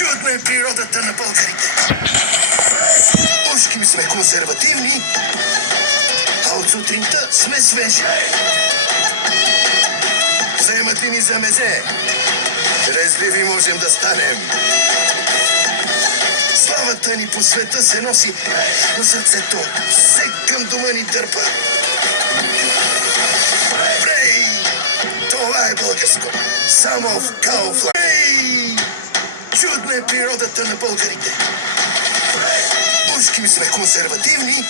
Чудна е природата на българите. Ушким сме консервативни, а от сутринта сме свежи. Вземат ли ни за мезе? Резливи можем да станем. Славата ни по света се носи на сърцето. Всек към дома ни дърпа. Брей! Това е българско. Само в Kaufland. Брей! Чудна е природата на българите. Ушким сме консервативни,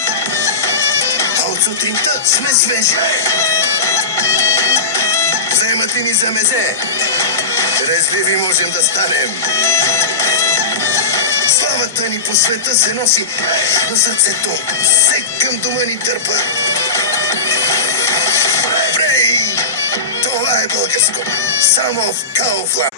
а от сутринта сме свежи. Вземат ли ни за мезе? Резливи можем да станем. Славата ни по света се носи на сърцето. Всек към дома ни дърпа. Брей! Това е българско. Само в Kaufland.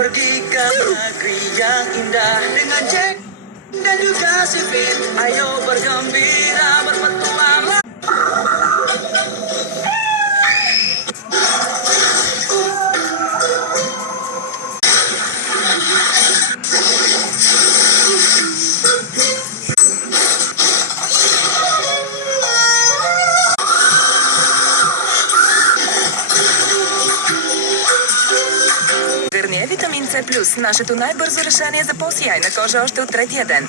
Pergi ke negeri yang indah dengan Jack dan juga si Finn. Ayo bergembira berpetualang. Гарниер витамин С+, нашето най-бързо решение за по-сияйна кожа още от третия ден.